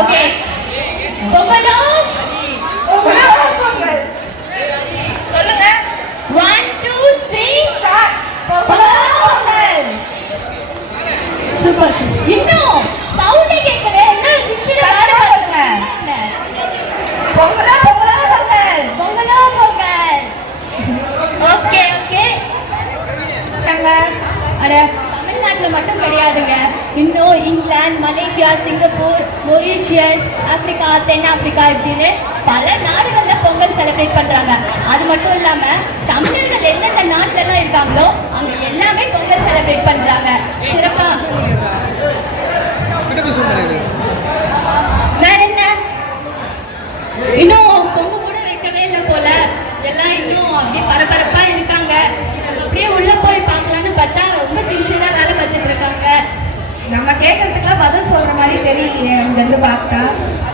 Okay பொங்கலோ பொங்கல் சொல்லுங்க 1 2 3 start Pongal super இன்னும் சவுண்ட் கேட்கல எல்லாம் சின்சியரா சொல்லுங்க பொங்கலோ பொங்கல் பொங்கலோ பொங்கல் ஓகே ஓகே அட தமிழ்நாட்டில் மட்டும் கிடையாதுங்க, இன்னும் England, Malaysia, Singapore, Mauritius, Africa, தென்னாப்பிரிக்கா இப்படின்னு பல நாடுகளில் பொங்கல் செலிப்ரேட் பண்ணுறாங்க. அது மட்டும் இல்லாமல் தமிழர்கள் எந்தெந்த நாட்டிலலாம் இருக்காங்களோ அங்கே எல்லாமே பொங்கல் செலிப்ரேட் பண்ணுறாங்க சிறப்பாக. வேற என்ன இன்னும் பொங்கல் கூட வைக்கவே இல்லை போல, எல்லாம் இன்னும் அப்படியே பரபரப்பாக இருக்காங்க. அப்படியே உள்ள போய் பார்க்கலான்னு பார்த்தா ரொம்ப சின்சியரா வேலை பார்த்துட்டு இருக்காங்க. நம்ம கேட்கறதுக்குலாம் பதில் சொல்ற மாதிரி தெரியலையே அங்க இருந்து பார்த்தா.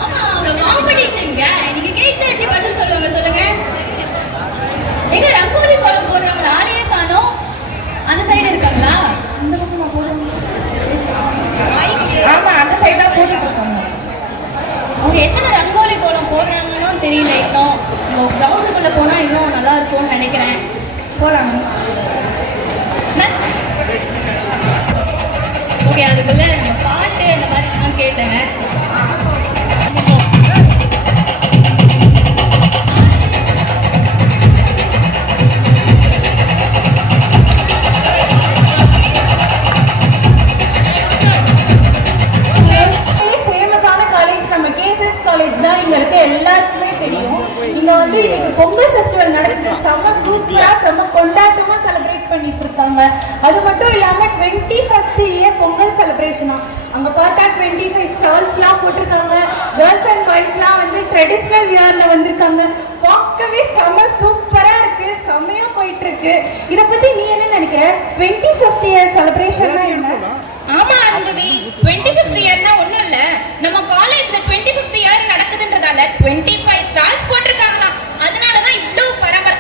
ஆமா அவங்க காம்படிஷன்ங்க, நீங்க கேட்க எப்படி பதில் சொல்லுவாங்க சொல்லுங்க. எங்க ரங்கோலி கோலம் போடுறவங்க ஆளையே காணோம், அந்த சைடு இருக்காங்களா? அந்த பக்கமா போடுறாங்க. ஆமா அந்த சைடு தான் போட்டுட்டு இருக்காங்க. அவங்க எத்தனை ரங்கோலி கோலம் போடுறாங்கன்னு தெரியல. இன்னும் கிரவுண்டுக்குள்ள போனா இன்னும் நல்லா இருக்கும்னு நினைக்கிறேன். போறாங்க. ஓகே அதுக்குள்ள நம்ம பாட்டு இந்த மாதிரி நான் கேட்டேங்க. ஃபேமஸான காலேஜ் நம்ம கேஎஸ்எஸ் காலேஜ் தான். இங்க இருக்க எல்லாருக்குமே தெரியும். இங்க வந்து இன்னைக்கு பொங்கல் ஃபெஸ்டிவல் நடக்குது. செம்ம சூப்பரா செம்ம கொண்டாட்டமா செலிப்ரேட் பண்ணிட்டு இருக்காங்க. அது மட்டும் இல்லாம 21st இயர் பொங்கல் செலிப்ரேஷனா அங்க பார்த்தா 25 ஸ்டால்ஸ்லாம் போட்டிருக்காங்க. கேர்ள்ஸ் அண்ட் பாய்ஸ்லாம் வந்து ட்ரெடிஷ்னல் வியர்ல வந்திருக்காங்க. பார்க்கவே செம்ம சூப்பரா இருக்கு, செம்மையா போயிட்டு இருக்கு. இத பத்தி நீ என்ன நினைக்கிற? 25th இயர் செலிப்ரேஷன்னா என்ன? ஆமா அருந்ததி, 25th இயர்னா ஒண்ணும் இல்ல, நம்ம காலேஜ்ல 25th இயர் நடக்குதுன்றதால 25 ஸ்டால்ஸ் போட்டிருக்காங்களாம். அதனாலதான் இவ்வளவு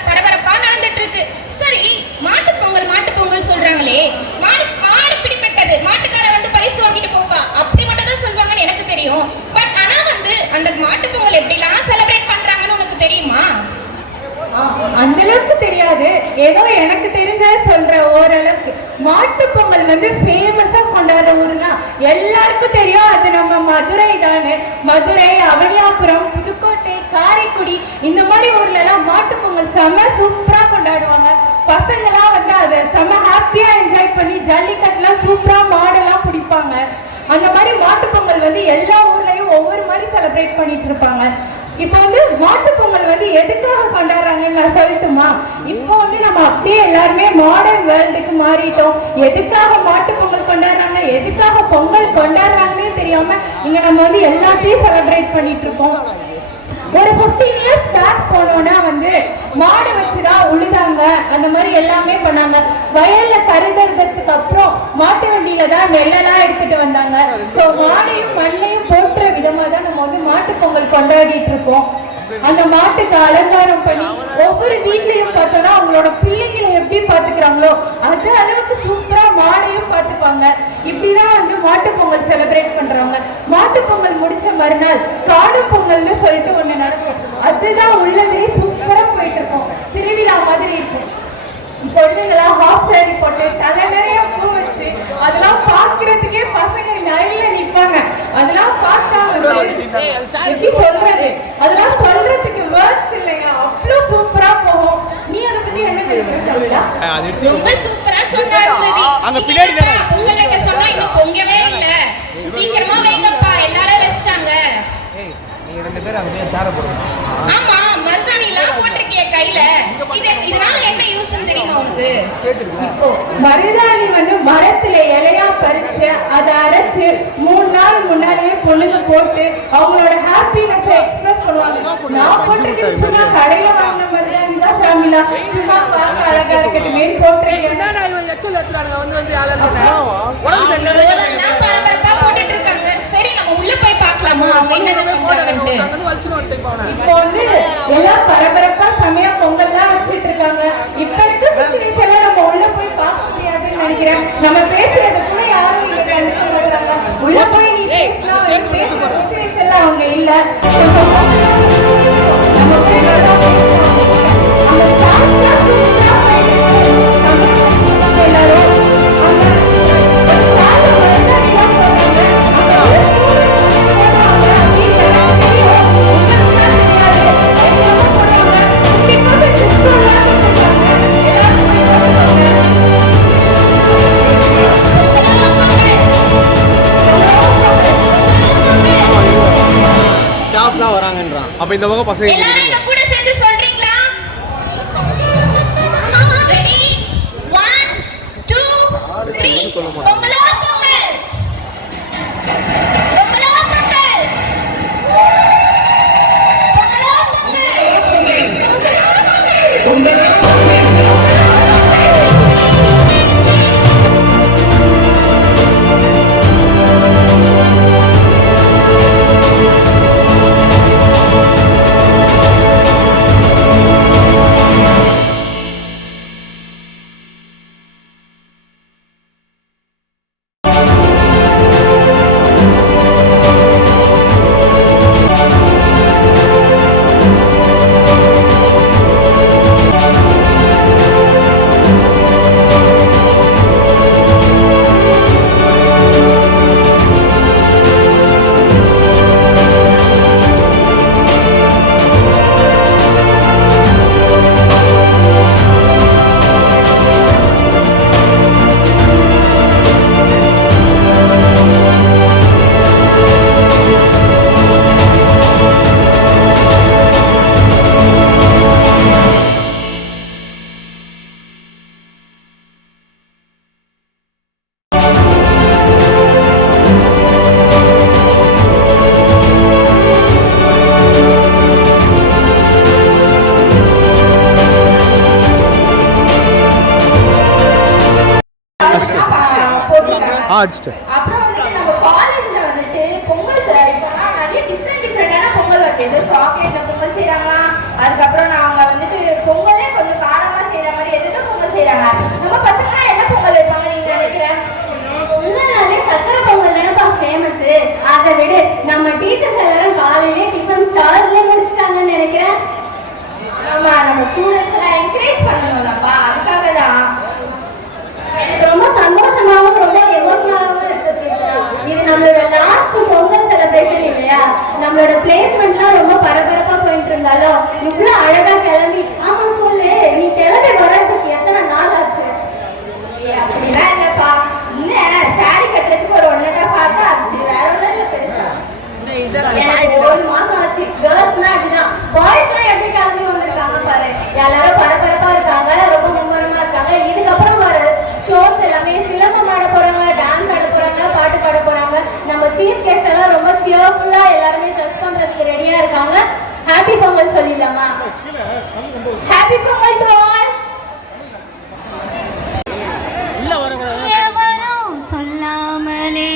பரபரப்பா நடந்துட்டு இருக்கு. சரி, மாட்டு பொங்கல் சொல்றாங்களே, மாடு பிடிப்பட்டது, மாட்டுக்கார வந்து பரிசு வாங்கிட்டு போப்பா அப்படி மட்டும் தான் சொல்லுவாங்கன்னு எனக்கு தெரியும். பட் ஆனா வந்து அந்த மாட்டு பொங்கல் எப்படிலாம் செலிப்ரேட் பண்றாங்கன்னு உனக்கு தெரியுமா? அந்த அளவுக்கு தெரியாது, ஏதோ எனக்கு தெரிஞ்ச சொல்ற ஓரளவுக்கு. மாட்டு பொங்கல் வந்து ஃபேமஸா கொண்டாடுற ஊர்னா எல்லாருக்கும் தெரியும், அது நம்ம மதுரை தானே. மதுரை, அவனியாபுரம், புதுக்கோட்டை, காரைக்குடி இந்த மாதிரி ஊர்ல எல்லாம் மாட்டு பொங்கல் செம்ம சூப்பரா கொண்டாடுவாங்க. பசங்கெல்லாம் வந்து அதை செம்ம ஹாப்பியா என்ஜாய் பண்ணி ஜல்லிக்கட்டுலாம் சூப்பரா மாடெல்லாம் பிடிப்பாங்க. அந்த மாதிரி மாட்டு பொங்கல் வந்து எல்லா ஊர்லயும் ஒவ்வொரு மாதிரி செலிப்ரேட் பண்ணிட்டு இருப்பாங்க. இப்போ வந்து மாட்டு பொங்கல் வந்து எதுக்காக கொண்டாடுறாங்கன்னு நான் சொல்லட்டுமா? இப்போ வந்து நம்ம அப்படியே எல்லாருமே மாடர்ன் வேர்ல்டுக்கு மாறிட்டோம். எதுக்காக மாட்டு பொங்கல் கொண்டாடுறாங்க, எதுக்காக பொங்கல் கொண்டாடுறாங்கன்னே தெரியாம இங்க நம்ம வந்து எல்லாத்தையும் செலிப்ரேட் பண்ணிட்டு இருக்கோம். ஒரு 15 இயர்ஸ் பேக் போனோம்னா வந்து மாடு வச்சுதான் உழுதாங்க, அந்த மாதிரி எல்லாமே பண்ணாங்க. வயல்ல கருதறதுக்கு அப்புறம் மாட்டு வண்டியில தான் நெல்லெல்லாம் எடுத்துட்டு வந்தாங்க. ஸோ மாடையும் மண்ணையும் போற்ற விதமா தான் நம்ம வந்து மாட்டு பொங்கல் கொண்டாடிட்டு இருக்கோம். அந்த மாட்டுக்கு அலங்காரம் பண்ணி ஒவ்வொரு வீட்லயும் பார்த்தோம்னா அவங்களோட பிள்ளைங்களை எப்படி பாத்துக்கிறாங்களோ அது அளவுக்கு சூப்பரா மாடையும் பார்த்துப்பாங்க. இப்படிதான் வந்து மாட்டு பொங்கல் செலிப்ரேட் பண்றாங்க. மாட்டு பொங்கல் முடிச்ச மறுநாள் காடு பொங்கல்னு சொல்லிட்டு ஒண்ணு நடக்கும். அதுதான் உள்ளதே சூப்பரா போயிட்டு இருக்கும், திருவிழா மாதிரி இருக்கும். பொண்ணுங்களா ஹாஃப் சாரி போட்டு தலை நிறைய பூ வச்சு அதெல்லாம் பாக்குறதுக்கே பசங்க நிறைய நிப்பாங்க. அதெல்லாம் பார்க்காம எப்படி சொல்றது, அதெல்லாம் சொல்றதுக்கு வேர்ட்ஸ் இல்லைங்க, அவ்வளவு சூப்பரா போகும். நீ அதை பத்தி என்ன நினைக்கிற சொல்லலாம்? ரொம்ப சூப்பரா சொன்னாரு. பொங்கல் வைக்க சொன்னா இன்னும் பொங்கவே இல்ல, சீக்கிரமா வைங்கப்பா, எல்லாரும் வச்சாங்க. ஆமா மருதாணி எல்லாம் போட்டிருக்கிய கையில, இதனால என்ன யூஸ்ன்னு தெரியுமா உனக்கு? மருதாணி வந்து மரத்துல இலையா பறிச்சு அதை அரைச்சு 3 நாள் முன்னாலேயே பொண்ணுங்க போட்டு அவங்களோட ஹாப்பினஸ் எக்ஸ்பிரஸ் பண்ணுவாங்க. நான் போட்டிருக்கேன் சும்மா கடையில வாங்கின மருதாணி தான் ஷாமிலா, சும்மா பார்க்க அழகா இருக்கட்டுமே போட்டிருக்கேன். பரபரப்பா போட்டுட்டு இருக்காங்க. சரி நம்ம உள்ள போய் பார்க்கலாமா அவங்க என்ன பண்றாங்கன்னு? இப்போ வந்து எல்லாம் பரபரப்பா செமையா பொங்கல்லாம் வச்சிட்டு இருக்காங்க. இப்ப இருக்க சிச்சுவேஷன்ல நம்ம உள்ள போய் பார்க்க முடியாதுன்னு நினைக்கிறேன். நம்ம பேசுறது கூட யாரும் இங்க கண்டுக்க மாட்டாங்க. உள்ள போய் நீ பேசினா சிச்சுவேஷன்ல வராங்கன்றான். அப்ப இந்த பக்கம் பசங்க எல்லாரும் எங்க கூட சேர்ந்து சொல்றீங்களா? ரெடி 1 2 3 பொங்கலோ பொங்கல் பொங்கலோ பொங்கல் பொங்கலோ பொங்கல் அப்புறம் வந்துட்டு நம்ம காலேஜ்ல வந்துட்டு பொங்கல் இப்போலாம் நிறைய டிஃப்ரெண்டான பொங்கல் வருது. ஏதோ சாக்லேட்ல பொங்கல் செய்யறாங்களா, அதுக்கப்புறம் அவங்க வந்துட்டு பொங்கலே கொஞ்சம் காரமா செய்யற மாதிரி ஏதோ பொங்கல் செய்யறாங்க. நம்ம பசங்க என்ன பொங்கல் வைப்பாங்க நீங்க நினைக்கிற? பொங்கல்னாலே சக்கரை பொங்கல் தானப்பா ஃபேமஸ். அதை விட நம்ம டீச்சர்ஸ் எல்லாரும் காலையிலே டிஃபன் ஸ்டார்ட்ல முடிச்சிட்டாங்கன்னு நினைக்கிறேன். ஆமா, நம்ம ஸ்டூடெண்ட்ஸ் எல்லாம் என்கரேஜ் பண்ணணும்லப்பா, அதுக்காக தான். எனக்கு ரொம்ப சந்தோஷமாவும் ரொம்ப எமோஷனலாவும் இருக்கு. இது நம்மளோட லாஸ்ட் பொங்கல் செலிப்ரேஷன் இல்லையா? நம்மளோட பிளேஸ்மெண்ட்லாம் ரொம்ப பரபரப்பா போயிட்டு இருந்தாலும் இவ்வளவு அழகா கிளம்பி, ஆமா சொல்லு, நீ கிளம்பி வர்றதுக்கு எத்தனை நாள் ஆச்சு? அப்படிலாம் இல்லப்பா, இன்னும் சாரி கட்டுறதுக்கு ஒரு 1.5 ஆச்சு, வேற ஒண்ணும் இல்ல பெருசா. எனக்கு 1 மாசம் ஆச்சு. கேர்ள்ஸ்னா அப்படிதான். பாய்ஸ்லாம் எப்படி கிளம்பி வந்திருக்காங்க பாரு. எல்லாரும் பரபரப்பா இருக்காங்க, ரொம்ப மும்மரமா இருக்காங்க. இதுக்கப்புறம் வர ஷோஸ் எல்லாமே சிலம்பம் ஆட போறாங்க, டான்ஸ் ஆட போறாங்க, பாட்டு பாட போறாங்க. நம்ம சீஃப் கெஸ்ட் எல்லாம் ரொம்ப சியர்ஃபுல்லா எல்லாருமே ஜட்ஜ் பண்றதுக்கு ரெடியா இருக்காங்க. ஹாப்பி பொங்கல் சொல்லிடலாமா? Happy Pongal to all. எவரும் சொல்லாமலே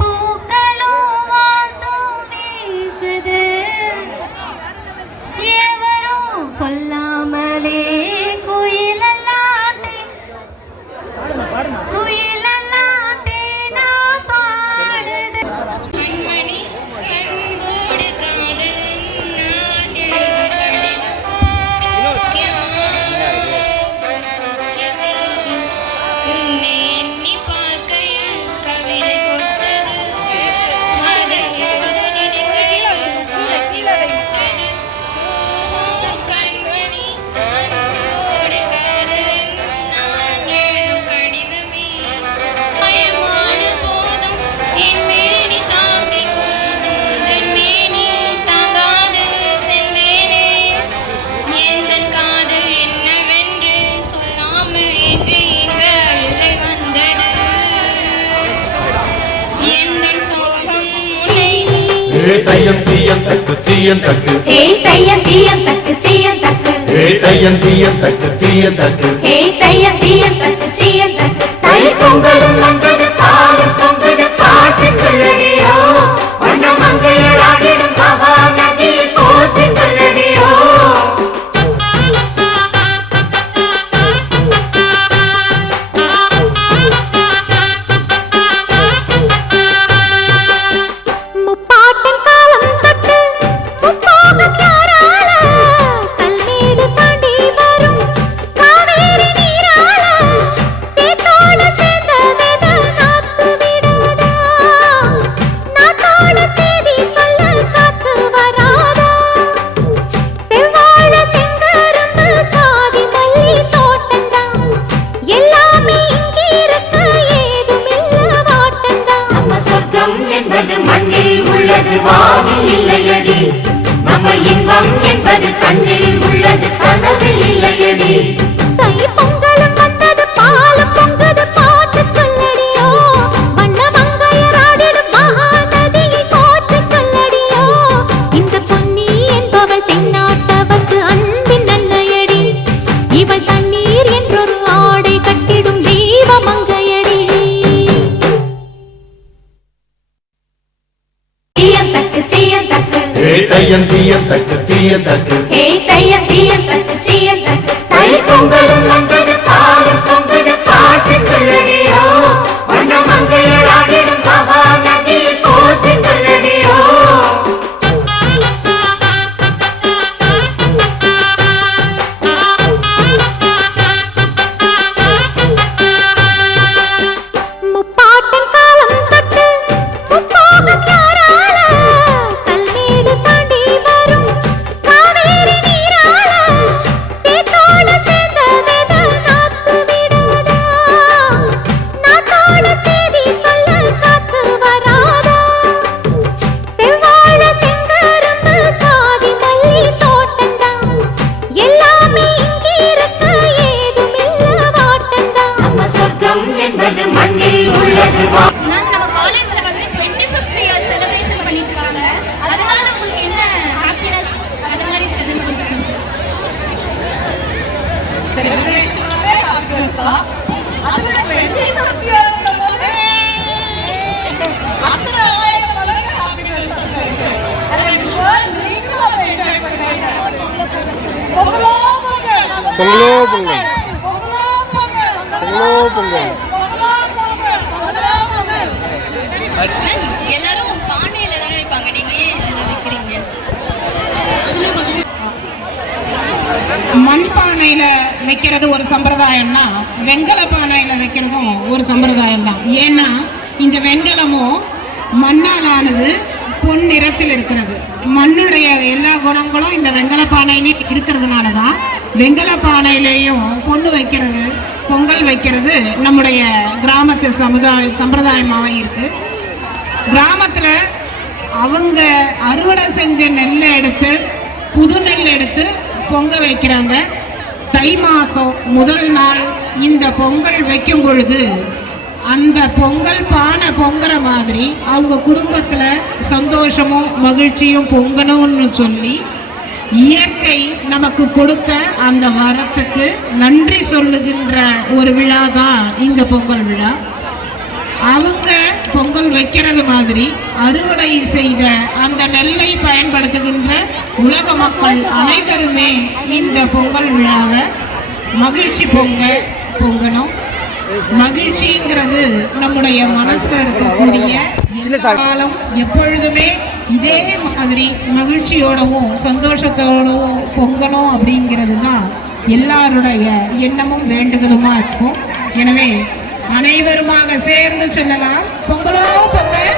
பூக்களும் வாசம் வீசுது, எவரும் சொல்லாமலே குயிலெல்லாம் தேனா பாடுது. கண்மணி அன்போடு காதலன் நான் உன்னை எண்ணி பார்க்கையில் கவிதை கொட்டது. அதை எழுத நினைக்கையில் காட்டி விட்டது. கண்மணி அன்போடு காதலன் நான் எழுதும் கடிதமே பயமான போதும் என் மேனி தாங்கிக் கொண்டு தன் மேனி தாங்காது சென்றேனே. எந்தன் காதல் என்னவென்று சொல்லாமல் இன்று அழுகை வந்தது. எந்தன் சோகம் உன்னை தையம் தீயம் தக்கு சீயம் தக்கு தையம் தீயம் தக்கு சீயம் தக்கு தையம் தீயம் தக்கு சீயம் தக்கு தையம் தீயம் தக்கு சீயம் தக்கு. தை பொங்கலும் வந்தது பாலும் பொங்குது பாட்டு சொல்லடியோ வண்ண மங்கையர் ஆடிடும் மகா நதியை போற்றி சொல்லடியோ. முப்பாட்டின் காலம் தொட்டு உள்ளது வானில் இல்லையடி நம்ம இன்பம் என்பது கண்ணில் உள்ளது கனவில் இல்லையடி தை பொங்கலும் வந்தது பாலும் பொங்குது பாட்டு சொல்லடியோ வண்ண மங்கையராடிடும் மகாநதியை போற்று சொல்லடியோ இந்த பொன்னி என்பவள் தென்னாட்டவர்க்கு அன்பின் நன்மையடி இவள் தண்ணீர் என்றொரு ஆடை கட்டிடும் தெய்வ மங்கையடி தீயந்தக்கு தீயந்தக்கு தீயந்தக்கு தீயந்தக்கு தீயந்தக்கு தை பொங்கலும் வந்தது பாலும் பொங்குது பாட்டு சொல்லடியோ வண்ண மங்கையராடிடும் மகாநதியை போற்றி சொல்லடியோ முப்பாட்டின் காலம் தொட்டு முப்போகம் யாரால கல்மேடு தாண்டி வரும் காவேரி நீரால சேத்தோட சேர்ந்த வித நாத்து விடாதா நாத்தோட செய்தி சொல்ல காத்து வராதா செவ்வாழ செங்கரும்பு சாதி மல்லி தோட்டந்தான் எல்லாமே இங்கிருக்க ஏதுமில்ல வாட்டந்தான் நம்ம சொர்க்கம் என்பது மண்ணில் உள்ளது மேம் நம்ம காலேஜ்ல வந்து 25th இயர் செலிப்ரேஷன் பண்ணிருக்காங்க அதனால உங்களுக்கு என்ன ஹாப்பினஸ் அது மாதிரி இருக்குதுன்னு கொஞ்சம் சொல்லுங்க செலிப்ரேஷனாலே ஹாப்பினஸா அதுல 25th இயர்ஸ்ல போதே அதுல 1000 மடங்கு ஹாப்பினஸ் இருக்கு அதை நீங்களும் அதை என்ஜாய் பண்ணுங்க பொங்கலோ பொங்கல் பொங்கலோ பொங்கல் பொங்கலோ பொங்கல் பொங்கலோ பொங்கல் பொங்கலோ பொங்கல் பொங்கலோ பொங்கல் மேம் எல்லாரும் பானையில தானே வைப்பாங்க நீங்க ஏன் இதுல வைக்கிறீங்க மண் பானையில வைக்கிறது ஒரு சம்பிரதாயம்னா வெண்கல பானையில வைக்கிறதும் ஒரு சம்பிரதாயம் தான். ஏன்னா இந்த வெண்கலமும் மண்ணால் ஆனது பொன் நிறத்தில் இருக்கிறது. மண்ணுடைய எல்லா குணங்களும் இந்த வெண்கல பானையிலே இருக்கிறதுனால தான் வெண்கல பானையிலையும் பொண்ணு வைக்கிறது பொங்கல் வைக்கிறது நம்முடைய கிராமத்து சம்பிரதாயமாக இருக்கு. கிராமத்தில் அவங்க அறுவடை செஞ்ச நெல்லை எடுத்து புது நெல் எடுத்து பொங்க வைக்கிறாங்க. தை மாதம் முதல் நாள் இந்த பொங்கல் வைக்கும் பொழுது அந்த பொங்கல் பானை பொங்குற மாதிரி அவங்க குடும்பத்தில் சந்தோஷமும் மகிழ்ச்சியும் பொங்கணும்னு சொல்லி இயற்கை நமக்கு கொடுத்த அந்த வரத்துக்கு நன்றி சொல்லுகின்ற ஒரு விழா தான் இந்த பொங்கல் விழா. அவங்க பொங்கல் வைக்கிறது மாதிரி அறுவடை செய்த அந்த நெல்லை பயன்படுத்துகின்ற உலக மக்கள் அனைவருமே இந்த பொங்கல் விழாவை மகிழ்ச்சி பொங்கணும். மகிழ்ச்சிங்கிறது நம்முடைய மனசுல இருக்கக்கூடிய காலம் எப்பொழுதுமே இதே மாதிரி மகிழ்ச்சியோடவும் சந்தோஷத்தோடவும் பொங்கணும் அப்படிங்கிறது தான் எல்லாருடைய எண்ணமும் வேண்டுதலுமா இருக்கும். எனவே அனைவருமாக சேர்ந்து சொல்லலாம், பொங்கலோ பொங்கல்.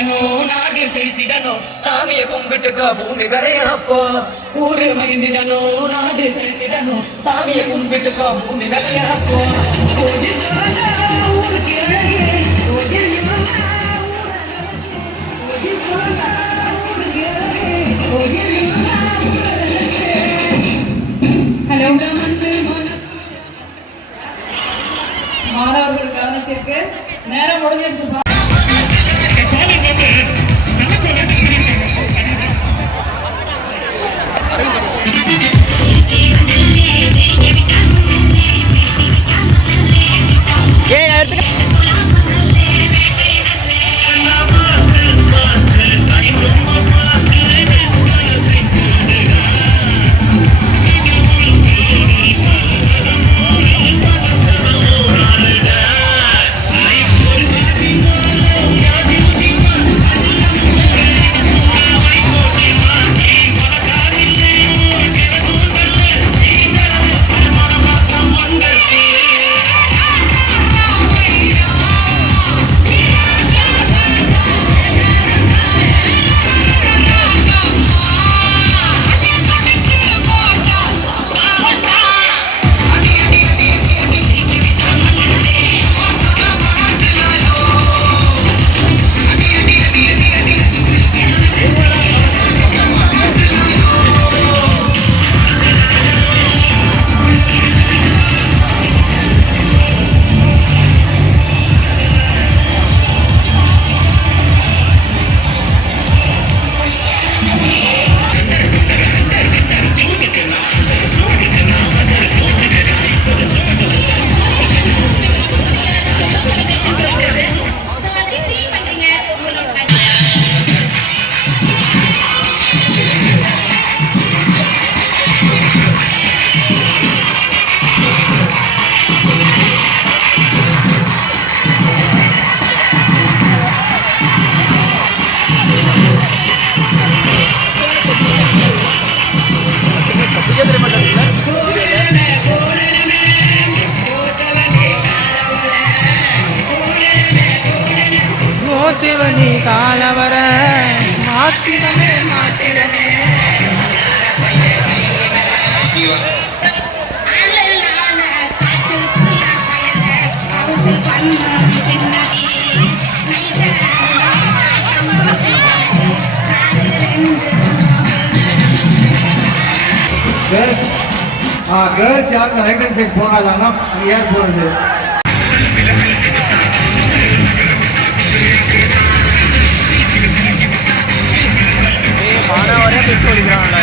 மகிழ்ந்திடணும் நாடு செலுத்திடணும் சாமியை கும்பிட்டுக்கோ பூமி விளையாப்போ ஊரு மகிழ்ந்திடணும் நாடு செலுத்திடணும் சாமியை கும்பிட்டுக்கோ பூமி விளையாப்போ ஊருக்கு அழகே ஹலோ, மாணவர்கள் கவனத்திற்கு நேரம் முடிஞ்சிருச்சு. மூத்திவனி காலவர மாத்திடமே மாத்திடமே கேர்ள்ஸ் யாருக்கு ரைட் ஹேண்ட் சைட் போகாதாங்க யார் போறது மாணவரே பெற்று ஒழிக்கிறாங்களா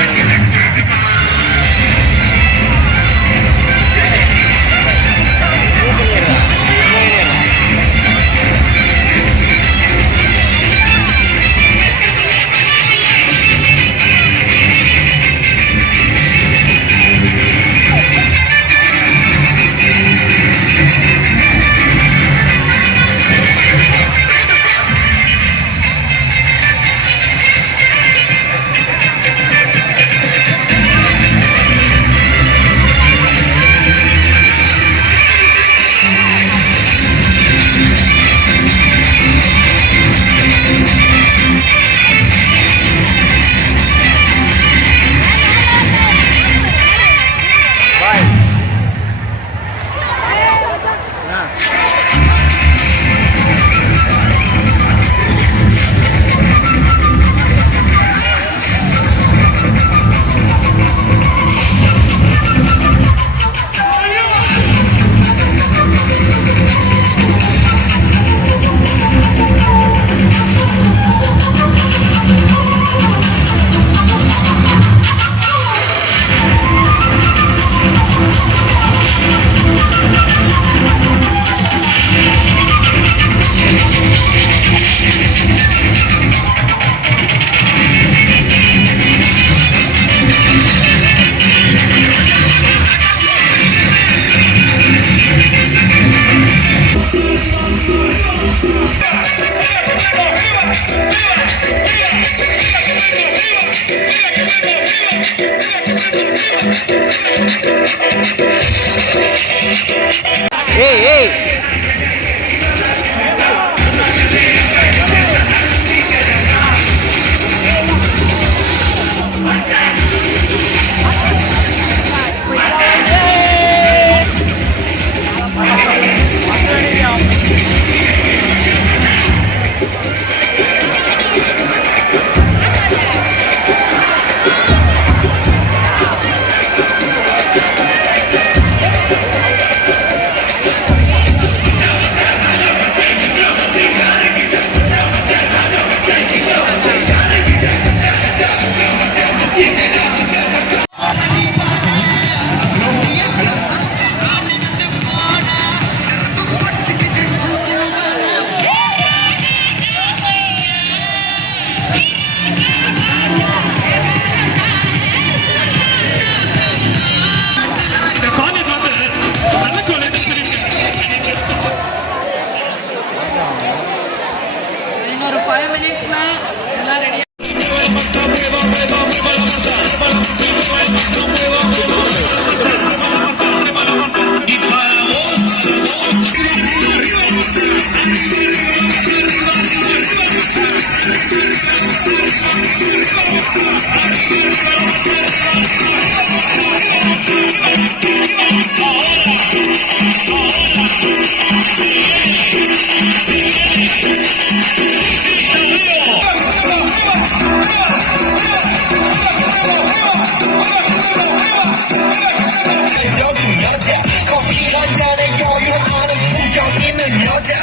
ரோஜா